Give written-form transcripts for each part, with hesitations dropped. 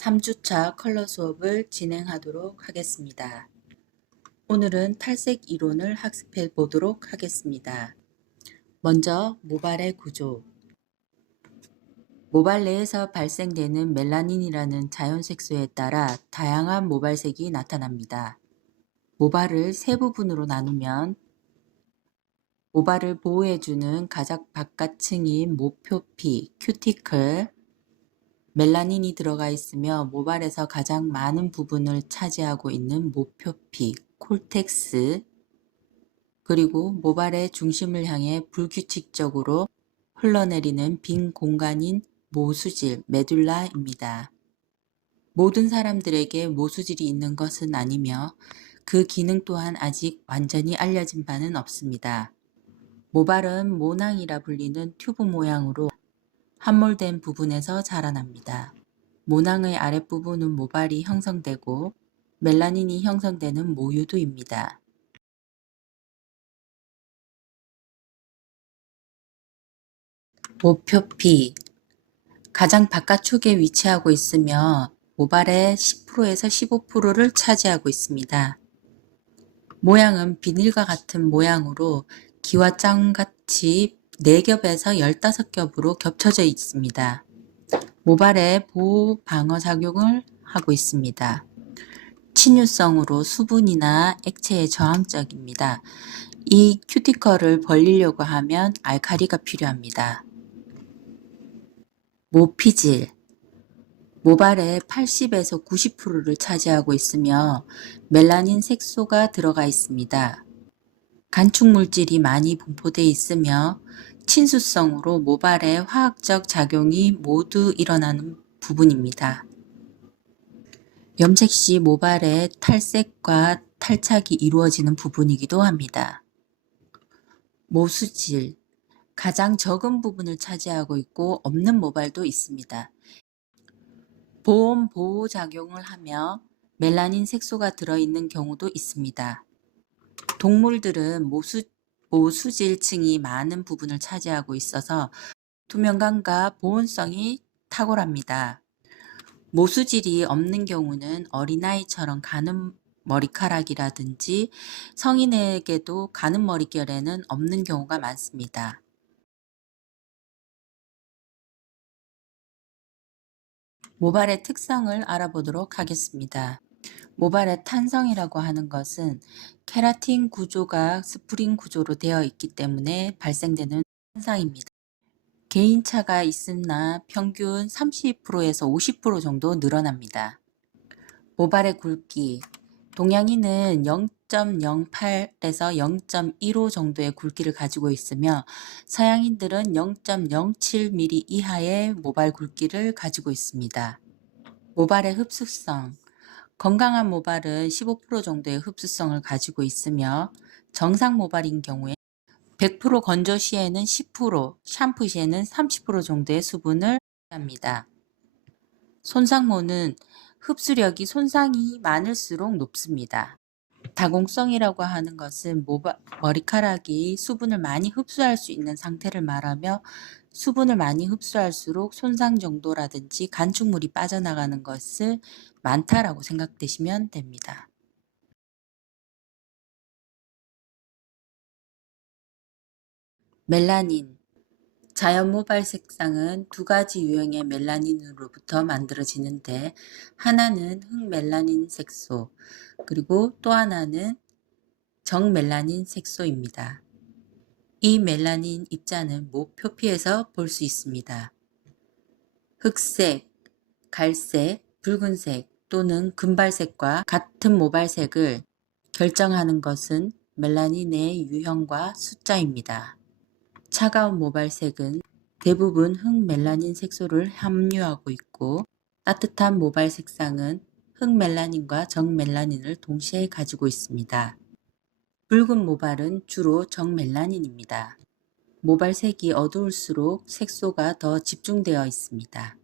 3주차 컬러 수업을 진행하도록 하겠습니다. 오늘은 탈색 이론을 학습해 보도록 하겠습니다. 먼저 모발의 구조. 모발 내에서 발생되는 멜라닌이라는 자연색소에 따라 다양한 모발색이 나타납니다. 모발을 세 부분으로 나누면 모발을 보호해주는 가장 바깥층인 모표피, 큐티클, 멜라닌이 들어가 있으며 모발에서 가장 많은 부분을 차지하고 있는 모표피, 콜텍스, 그리고 모발의 중심을 향해 불규칙적으로 흘러내리는 빈 공간인 모수질, 메듈라입니다. 모든 사람들에게 모수질이 있는 것은 아니며 그 기능 또한 아직 완전히 알려진 바는 없습니다. 모발은 모낭이라 불리는 튜브 모양으로 함몰된 부분에서 자라납니다. 모낭의 아랫부분은 모발이 형성되고 멜라닌이 형성되는 모유두입니다. 모표피, 가장 바깥쪽에 위치하고 있으며 모발의 10%에서 15%를 차지하고 있습니다. 모양은 비닐과 같은 모양으로 기와장같이 4겹에서 15겹으로 겹쳐져 있습니다. 모발에 보호 방어 작용을 하고 있습니다. 친유성으로 수분이나 액체에 저항적입니다. 이 큐티클을 벌리려고 하면 알칼리가 필요합니다. 모피질, 모발의 80에서 90%를 차지하고 있으며 멜라닌 색소가 들어가 있습니다. 간축물질이 많이 분포되어 있으며 친수성으로 모발의 화학적 작용이 모두 일어나는 부분입니다. 염색 시 모발의 탈색과 탈착이 이루어지는 부분이기도 합니다. 모수질, 가장 적은 부분을 차지하고 있고 없는 모발도 있습니다. 보온 보호 작용을 하며 멜라닌 색소가 들어있는 경우도 있습니다. 동물들은 모수질층이 많은 부분을 차지하고 있어서 투명감과 보온성이 탁월합니다. 모수질이 없는 경우는 어린아이처럼 가는 머리카락이라든지 성인에게도 가는 머릿결에는 없는 경우가 많습니다. 모발의 특성을 알아보도록 하겠습니다. 모발의 탄성이라고 하는 것은 케라틴 구조가 스프링 구조로 되어 있기 때문에 발생되는 현상입니다. 개인차가 있으나 평균 30%에서 50% 정도 늘어납니다. 모발의 굵기, 동양인은 0.08에서 0.15 정도의 굵기를 가지고 있으며 서양인들은 0.07mm 이하의 모발 굵기를 가지고 있습니다. 모발의 흡수성, 건강한 모발은 15% 정도의 흡수성을 가지고 있으며 정상 모발인 경우에 100% 건조 시에는 10%, 샴푸 시에는 30% 정도의 수분을 합니다. 손상모는 흡수력이 손상이 많을수록 높습니다. 다공성이라고 하는 것은 머리카락이 수분을 많이 흡수할 수 있는 상태를 말하며 수분을 많이 흡수할수록 손상 정도라든지 간축물이 빠져나가는 것을 많다라고 생각되시면 됩니다. 멜라닌, 자연 모발 색상은 두 가지 유형의 멜라닌으로부터 만들어지는데 하나는 흑멜라닌 색소, 그리고 또 하나는 정멜라닌 색소입니다. 이 멜라닌 입자는 모표피에서 볼 수 있습니다. 흑색, 갈색, 붉은색 또는 금발색과 같은 모발색을 결정하는 것은 멜라닌의 유형과 숫자입니다. 차가운 모발색은 대부분 흑멜라닌 색소를 함유하고 있고 따뜻한 모발 색상은 흑멜라닌과 정멜라닌을 동시에 가지고 있습니다. 붉은 모발은 주로 정멜라닌입니다. 모발색이 어두울수록 색소가 더 집중되어 있습니다.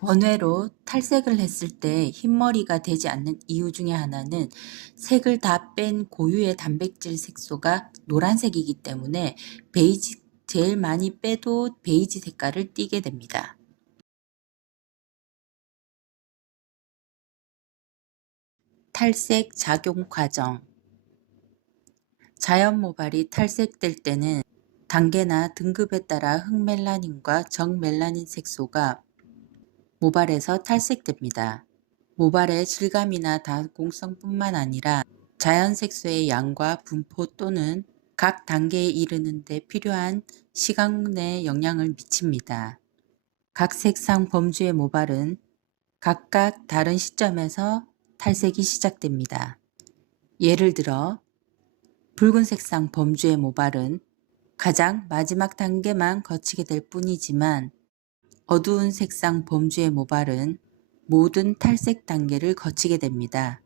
원외로 탈색을 했을 때 흰머리가 되지 않는 이유 중에 하나는 색을 다 뺀 고유의 단백질 색소가 노란색이기 때문에 제일 많이 빼도 베이지 색깔을 띠게 됩니다. 탈색 작용 과정. 자연 모발이 탈색될 때는 단계나 등급에 따라 흑멜라닌과 정멜라닌 색소가 모발에서 탈색됩니다. 모발의 질감이나 다공성뿐만 아니라 자연 색소의 양과 분포 또는 각 단계에 이르는 데 필요한 시간에 영향을 미칩니다. 각 색상 범주의 모발은 각각 다른 시점에서 탈색이 시작됩니다. 예를 들어 붉은 색상 범주의 모발은 가장 마지막 단계만 거치게 될 뿐이지만 어두운 색상 범주의 모발은 모든 탈색 단계를 거치게 됩니다.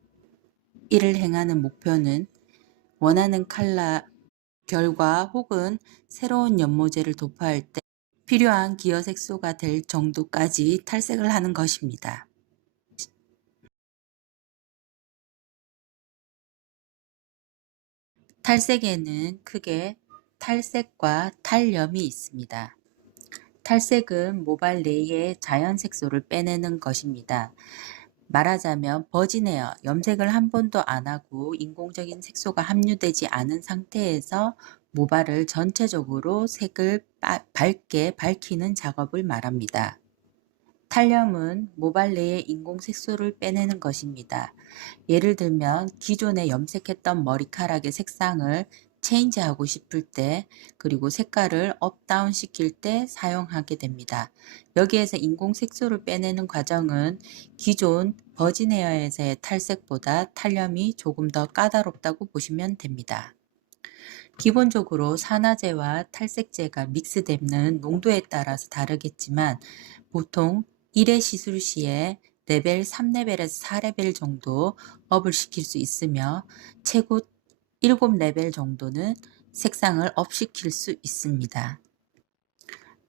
이를 행하는 목표는 원하는 컬러, 결과 혹은 새로운 연모제를 도포할 때 필요한 기여 색소가 될 정도까지 탈색을 하는 것입니다. 탈색에는 크게 탈색과 탈염이 있습니다. 탈색은 모발 내의 자연 색소를 빼내는 것입니다. 말하자면 버진에어, 염색을 한 번도 안 하고 인공적인 색소가 함유되지 않은 상태에서 모발을 전체적으로 색을 밝게 밝히는 작업을 말합니다. 탈염은 모발 내에 인공 색소를 빼내는 것입니다. 예를 들면 기존에 염색했던 머리카락의 색상을 체인지하고 싶을 때, 그리고 색깔을 업다운 시킬 때 사용하게 됩니다. 여기에서 인공 색소를 빼내는 과정은 기존 버진 헤어에서의 탈색보다 탈염이 조금 더 까다롭다고 보시면 됩니다. 기본적으로 산화제와 탈색제가 믹스되는 농도에 따라서 다르겠지만 보통 1회 시술 시에 레벨 3레벨에서 4레벨 정도 업을 시킬 수 있으며 최고 7레벨 정도는 색상을 업시킬 수 있습니다.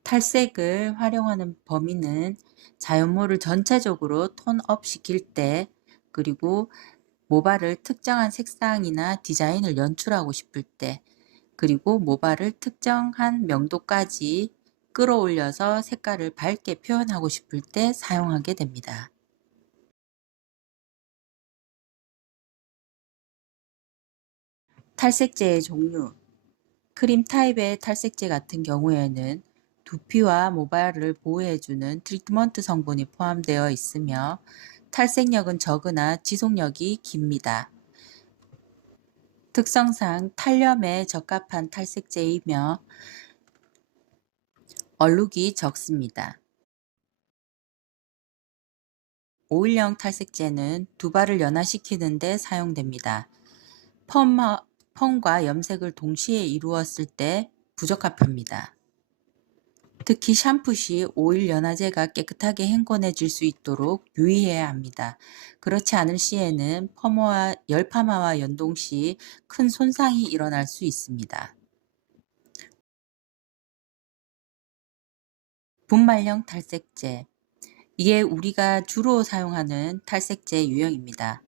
탈색을 활용하는 범위는 자연모를 전체적으로 톤업 시킬 때, 그리고 모발을 특정한 색상이나 디자인을 연출하고 싶을 때, 그리고 모발을 특정한 명도까지 끌어올려서 색깔을 밝게 표현하고 싶을 때 사용하게 됩니다. 탈색제의 종류. 크림 타입의 탈색제 같은 경우에는 두피와 모발을 보호해주는 트리트먼트 성분이 포함되어 있으며 탈색력은 적으나 지속력이 깁니다. 특성상 탈염에 적합한 탈색제이며 얼룩이 적습니다. 오일형 탈색제는 두발을 연화시키는 데 사용됩니다. 펌과 염색을 동시에 이루었을 때 부적합합니다. 특히 샴푸 시 오일 연화제가 깨끗하게 헹궈내질 수 있도록 유의해야 합니다. 그렇지 않을 시에는 열파마와 연동 시 큰 손상이 일어날 수 있습니다. 분말형 탈색제. 이게 우리가 주로 사용하는 탈색제 유형입니다.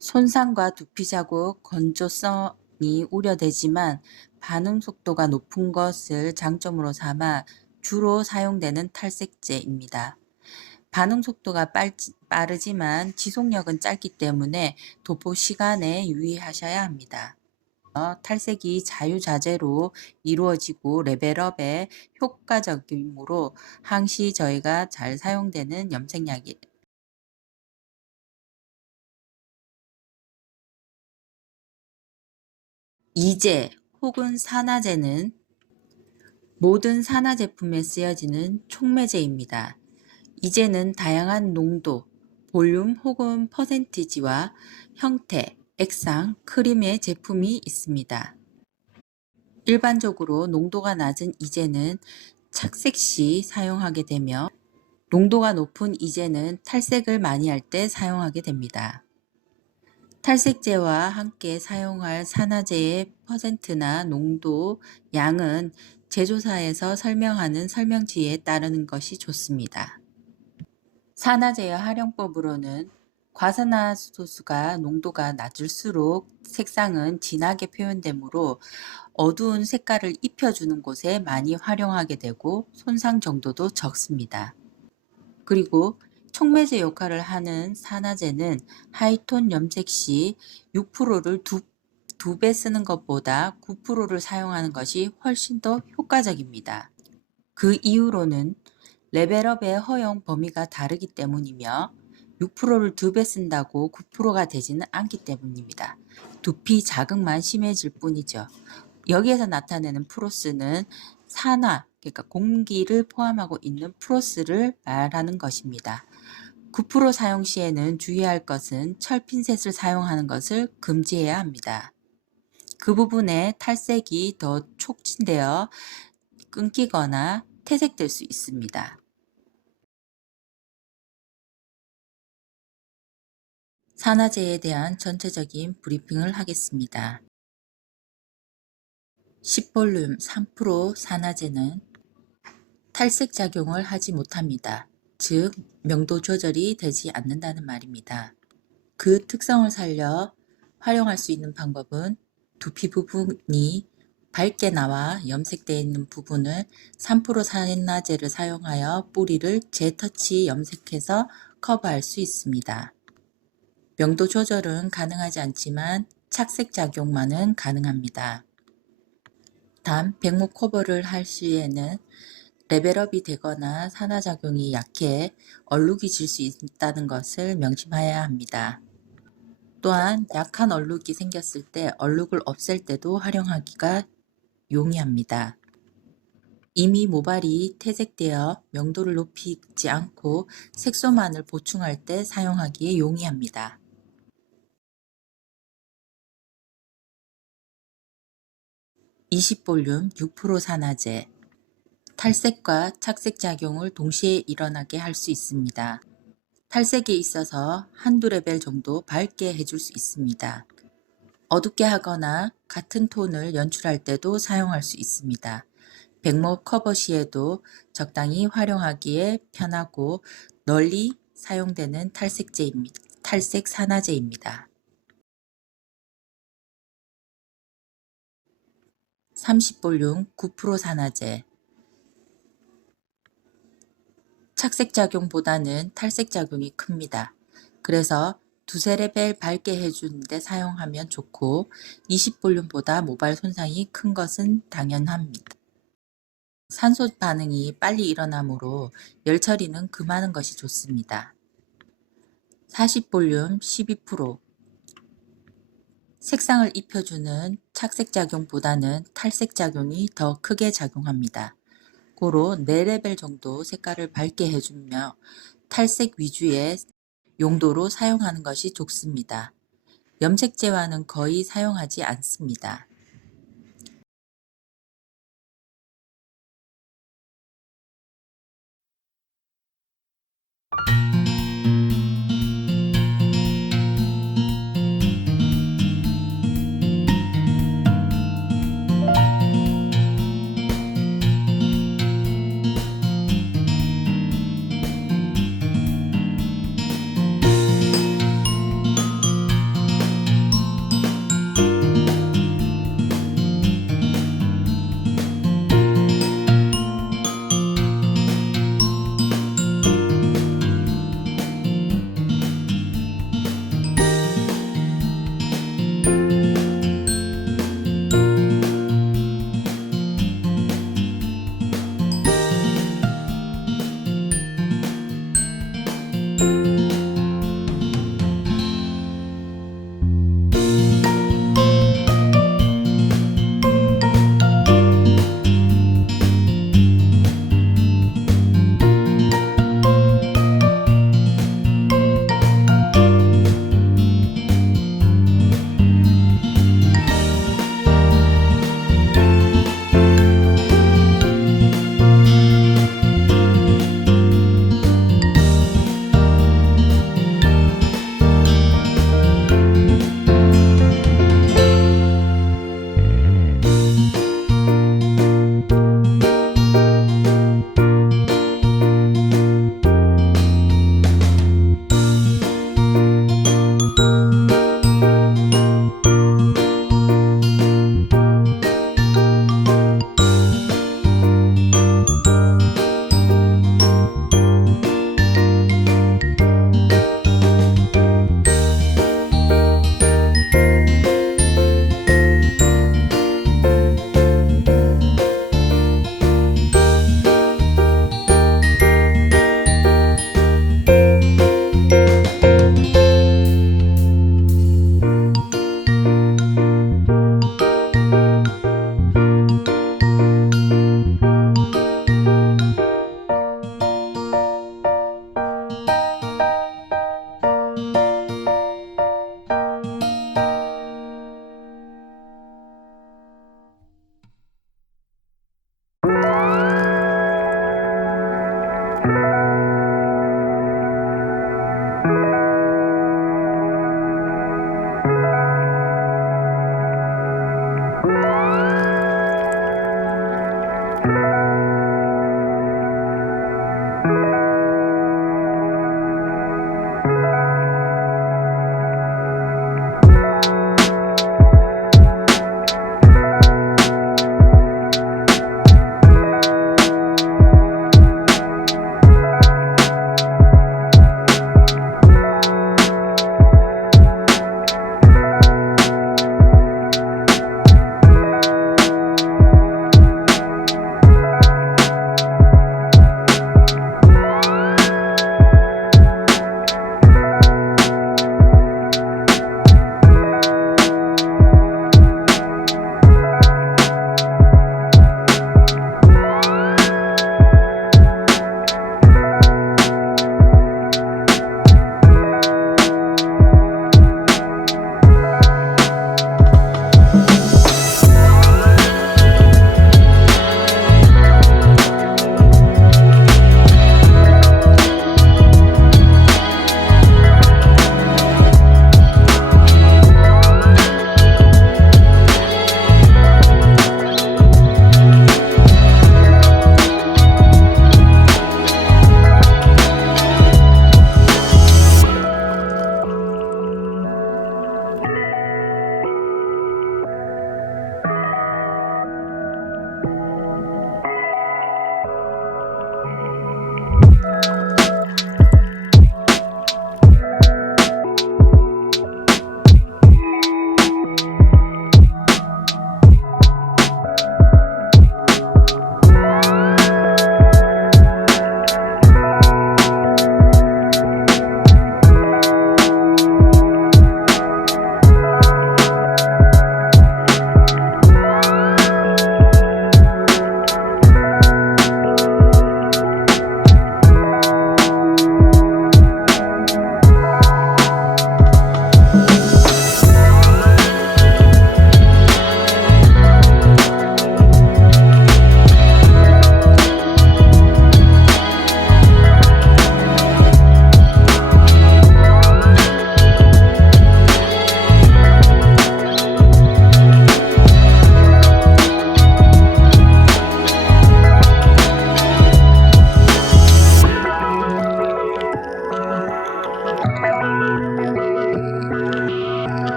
손상과 두피 자국, 건조성이 우려되지만 반응 속도가 높은 것을 장점으로 삼아 주로 사용되는 탈색제입니다. 반응 속도가 빠르지만 지속력은 짧기 때문에 도포 시간에 유의하셔야 합니다. 탈색이 자유자재로 이루어지고 레벨업에 효과적이므로 항시 저희가 잘 사용되는 염색약이 이제 혹은 산화제는 모든 산화 제품에 쓰여지는 촉매제입니다. 이제는 다양한 농도, 볼륨 혹은 퍼센티지와 형태, 액상, 크림의 제품이 있습니다. 일반적으로 농도가 낮은 이제는 착색 시 사용하게 되며 농도가 높은 이제는 탈색을 많이 할 때 사용하게 됩니다. 탈색제와 함께 사용할 산화제의 퍼센트나 농도, 양은 제조사에서 설명하는 설명지에 따르는 것이 좋습니다. 산화제의 활용법으로는 과산화수소가 농도가 낮을수록 색상은 진하게 표현되므로 어두운 색깔을 입혀주는 곳에 많이 활용하게 되고 손상 정도도 적습니다. 그리고 촉매제 역할을 하는 산화제는 하이톤 염색 시 6%를 두 배 쓰는 것보다 9%를 사용하는 것이 훨씬 더 효과적입니다. 그 이유로는 레벨업의 허용 범위가 다르기 때문이며 6%를 2배 쓴다고 9%가 되지는 않기 때문입니다. 두피 자극만 심해질 뿐이죠. 여기에서 나타내는 프로스는 산화, 그러니까 공기를 포함하고 있는 프로스를 말하는 것입니다. 9% 사용 시에는 주의할 것은 철핀셋을 사용하는 것을 금지해야 합니다. 그 부분에 탈색이 더 촉진되어 끊기거나 퇴색될 수 있습니다. 산화제에 대한 전체적인 브리핑을 하겠습니다. 10볼륨 3% 산화제는 탈색 작용을 하지 못합니다. 즉, 명도 조절이 되지 않는다는 말입니다. 그 특성을 살려 활용할 수 있는 방법은 두피 부분이 밝게 나와 염색되어 있는 부분을 3% 산화제를 사용하여 뿌리를 재터치 염색해서 커버할 수 있습니다. 명도 조절은 가능하지 않지만 착색 작용만은 가능합니다. 단, 백모 커버를 할 시에는 레벨업이 되거나 산화작용이 약해 얼룩이 질 수 있다는 것을 명심해야 합니다. 또한 약한 얼룩이 생겼을 때 얼룩을 없앨 때도 활용하기가 용이합니다. 이미 모발이 퇴색되어 명도를 높이지 않고 색소만을 보충할 때 사용하기에 용이합니다. (20볼륨) 6% 산화제 탈색과 착색 작용을 동시에 일어나게 할 수 있습니다. 탈색에 있어서 한두 레벨 정도 밝게 해줄 수 있습니다. 어둡게 하거나 같은 톤을 연출할 때도 사용할 수 있습니다. 백모 커버 시에도 적당히 활용하기에 편하고 널리 사용되는 탈색 산화제입니다. 30볼륨 9% 산화제 착색작용보다는 탈색작용이 큽니다. 그래서 두세 레벨 밝게 해주는데 사용하면 좋고 20볼륨보다 모발 손상이 큰 것은 당연합니다. 산소 반응이 빨리 일어나므로 열 처리는 금하는 것이 좋습니다. 40볼륨 12% 색상을 입혀주는 착색작용보다는 탈색작용이 더 크게 작용합니다. 고로 4레벨 정도 색깔을 밝게 해주며 탈색 위주의 용도로 사용하는 것이 좋습니다. 염색제와는 거의 사용하지 않습니다.